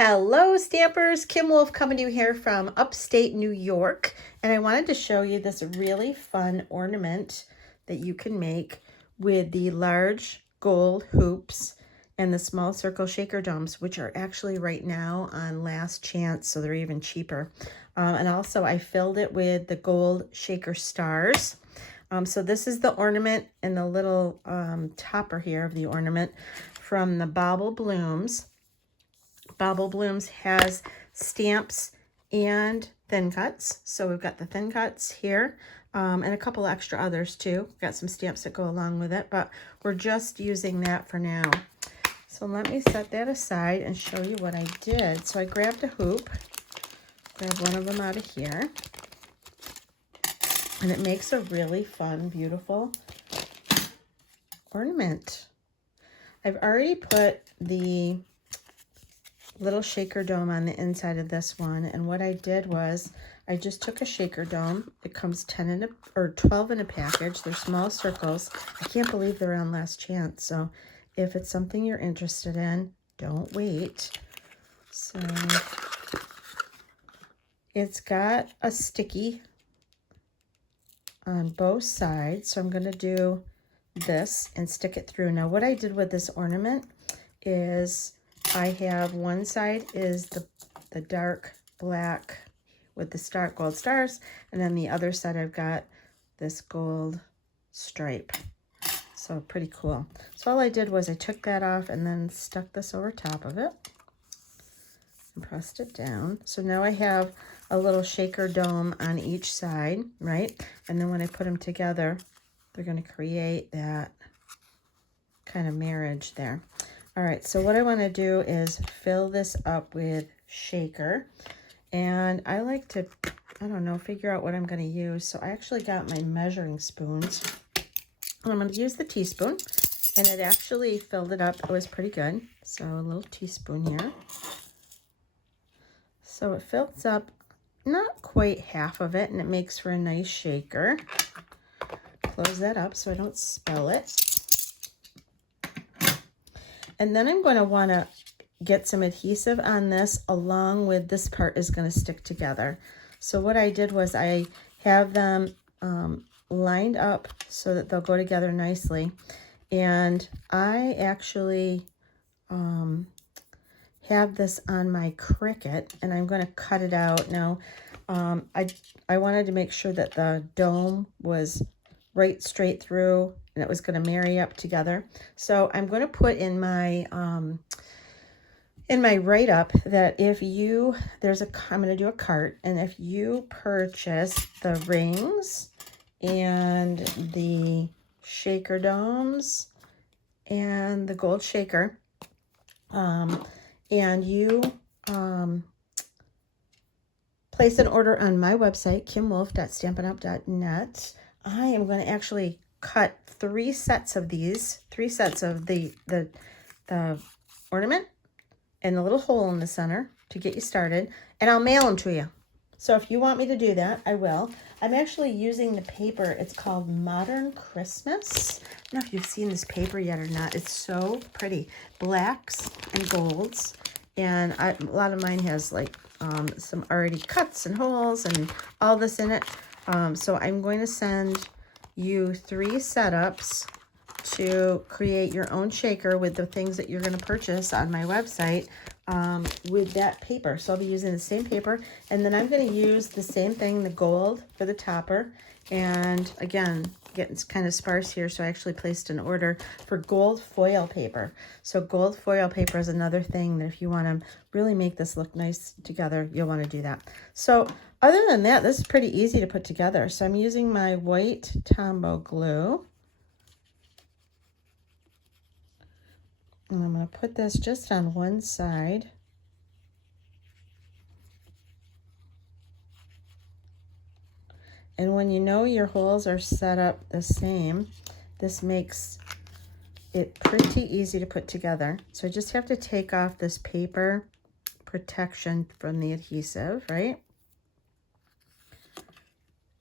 Hello Stampers, Kim Wolf coming to you here from upstate New York, and I wanted to show you this really fun ornament that you can make with the large gold hoops and the small circle shaker domes, which are actually right now on last chance, so they're even cheaper. And also I filled it with the gold shaker stars. So this is the ornament and the little topper here of the ornament from the Bauble Blooms. Bauble Blooms has stamps and thin cuts. So we've got the thin cuts here and a couple extra others too. We've got some stamps that go along with it, but we're just using that for now. So let me set that aside and show you what I did. So I grabbed a hoop, grabbed one of them out of here, and it makes a really fun, beautiful ornament. I've already put the little shaker dome on the inside of this one, and what I did was I just took a shaker dome. It comes 10 in a, or 12 in a package. They're small circles. I can't believe they're on last chance, so if it's something you're interested in, don't wait. So it's got a sticky on both sides, so I'm going to do this and stick it through. Now what I did with this ornament is I have one side is the dark black with the gold stars, and then the other side I've got this gold stripe. So pretty cool. So all I did was I took that off and then stuck this over top of it and pressed it down. So now I have a little shaker dome on each side, right? And then when I put them together, they're going to create that kind of marriage there. All right, so what I want to do is fill this up with shaker, and I like to, I don't know, figure out what I'm going to use. So I actually got my measuring spoons, and I'm going to use the teaspoon, and it actually filled it up. It was pretty good. So a little teaspoon here. So it fills up not quite half of it, and it makes for a nice shaker. Close that up so I don't spill it. And then I'm going to want to get some adhesive on this, along with this part is going to stick together. So what I did was I have them lined up so that they'll go together nicely. And I actually have this on my Cricut, and I'm going to cut it out. Now, I wanted to make sure that the dome was right straight through and it was going to marry up together. So I'm going to put in my write-up that if you, I'm going to do a cart, and if you purchase the rings and the shaker domes and the gold shaker, and you place an order on my website, kimwolf.stampinup.net, I am going to actually cut 3 sets of these, 3 sets of the ornament and the little hole in the center to get you started, and I'll mail them to you. So if you want me to do that, I will. I'm actually using the paper. It's called Modern Christmas. I don't know if you've seen this paper yet or not. It's so pretty. Blacks and golds. And a lot of mine has like some already cuts and holes and all this in it. So I'm going to send you 3 setups to create your own shaker with the things that you're going to purchase on my website with that paper. So I'll be using the same paper, and then I'm going to use the same thing, the gold for the topper. And again, getting kind of sparse here, so I actually placed an order for gold foil paper. So gold foil paper is another thing that if you want to really make this look nice together, you'll want to do that. So other than that, this is pretty easy to put together. So I'm using my white Tombow glue. And I'm going to put this just on one side. And when you know your holes are set up the same, this makes it pretty easy to put together. So I just have to take off this paper protection from the adhesive, right?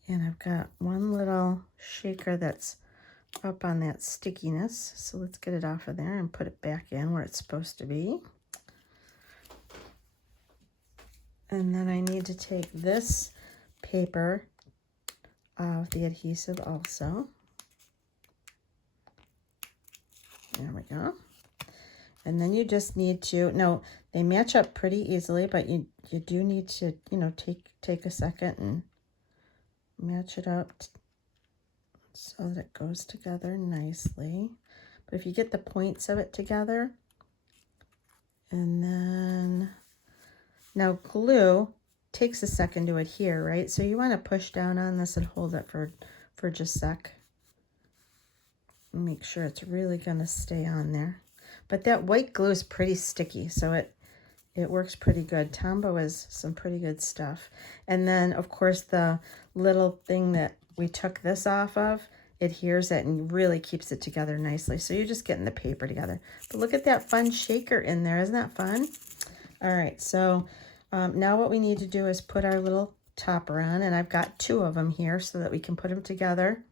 And I've got one little shaker that's up on that stickiness. So let's get it off of there and put it back in where it's supposed to be. And then I need to take this paper off the adhesive also. There we go. And then you just need to, no, they match up pretty easily, but you do need to, you know, take a second and match it up so that it goes together nicely. But if you get the points of it together, and then now glue takes a second to adhere, right? So you want to push down on this and hold it for just a sec. Make sure it's really going to stay on there. But that white glue is pretty sticky, so it works pretty good. Tombow is some pretty good stuff. And then, of course, the little thing that we took this off of adheres it and really keeps it together nicely. So you're just getting the paper together. But look at that fun shaker in there. Isn't that fun? All right, so now what we need to do is put our little topper on, and I've got 2 of them here so that we can put them together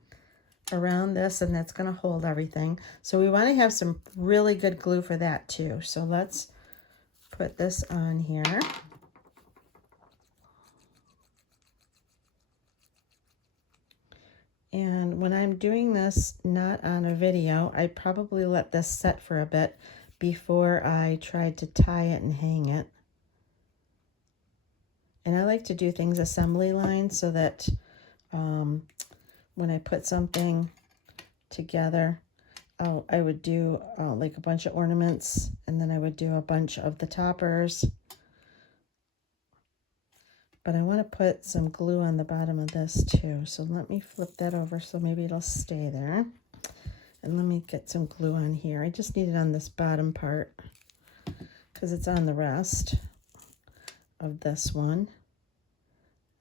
around this, and that's going to hold everything. So we want to have some really good glue for that too. So let's put this on here. And when I'm doing this not on a video, I probably let this set for a bit before I tried to tie it and hang it. And I like to do things assembly line so that when I put something together, I would do like a bunch of ornaments, and then I would do a bunch of the toppers. But I want to put some glue on the bottom of this too. So let me flip that over so maybe it'll stay there. And let me get some glue on here. I just need it on this bottom part because it's on the rest of this one.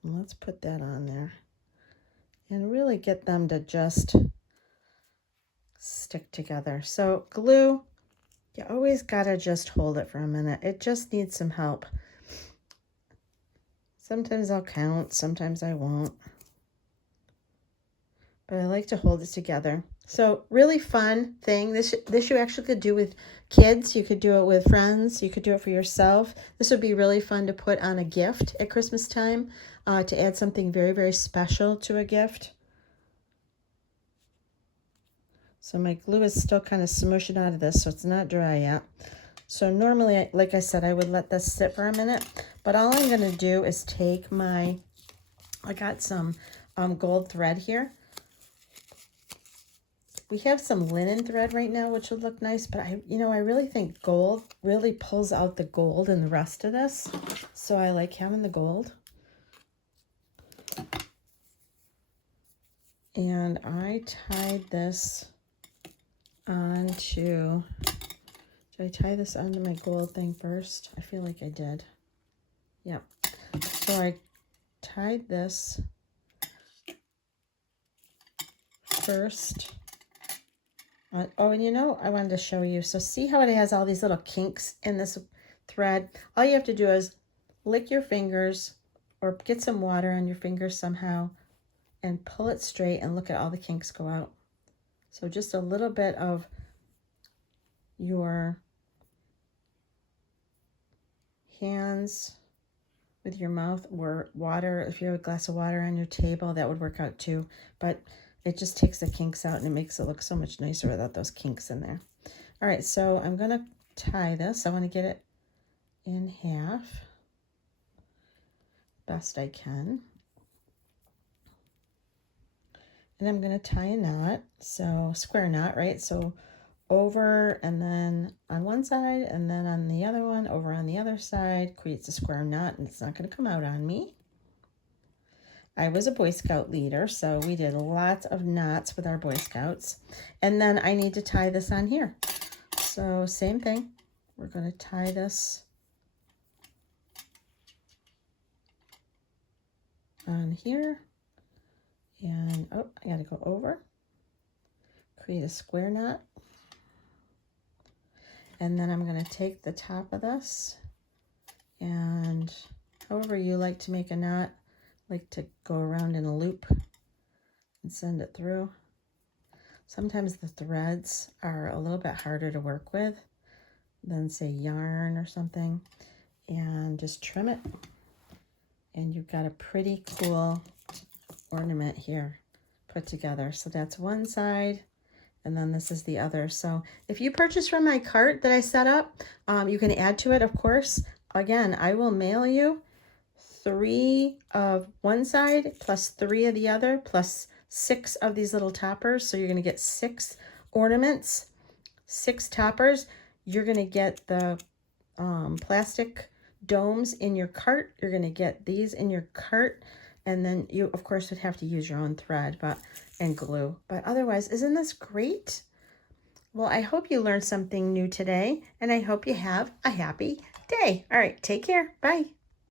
And let's put that on there and really get them to just stick together. So glue, you always gotta just hold it for a minute. It just needs some help. Sometimes I'll count, sometimes I won't. But I like to hold it together. So really fun thing. This you actually could do with kids. You could do it with friends. You could do it for yourself. This would be really fun to put on a gift at Christmas time, to add something very, very special to a gift. So my glue is still kind of smushing out of this, so it's not dry yet. So normally, like I said, I would let this sit for a minute. But all I'm going to do is take I got some gold thread here. We have some linen thread right now, which would look nice, but I really think gold really pulls out the gold in the rest of this. So I like having the gold. And I tied this onto, did I tie this onto my gold thing first? I feel like I did. Yep. So I tied this first. Oh, and I wanted to show you. So see how it has all these little kinks in this thread? All you have to do is lick your fingers or get some water on your fingers somehow and pull it straight, and look at all the kinks go out. So just a little bit of your hands with your mouth, or water. If you have a glass of water on your table, that would work out too. But it just takes the kinks out and it makes it look so much nicer without those kinks in there. All right, so I'm going to tie this. I want to get it in half best I can. And I'm going to tie a knot, so square knot, right? So over and then on one side and then on the other one, over on the other side, creates a square knot, and it's not going to come out on me. I was a Boy Scout leader, so we did lots of knots with our Boy Scouts. And then I need to tie this on here. So same thing. We're going to tie this on here. And, oh, I got to go over. Create a square knot. And then I'm going to take the top of this, and however you like to make a knot, like to go around in a loop and send it through. Sometimes the threads are a little bit harder to work with than, say, yarn or something, and just trim it And you've got a pretty cool ornament here put together. So that's one side, and then this is the other. So if you purchase from my cart that I set up, you can add to it, of course. Again, I will mail you 3 of one side plus 3 of the other plus 6 of these little toppers. So you're going to get 6 ornaments, 6 toppers. You're going to get the plastic domes in your cart. You're going to get these in your cart. And then you, of course, would have to use your own thread and glue. But otherwise, isn't this great? Well, I hope you learned something new today, and I hope you have a happy day. All right, take care. Bye.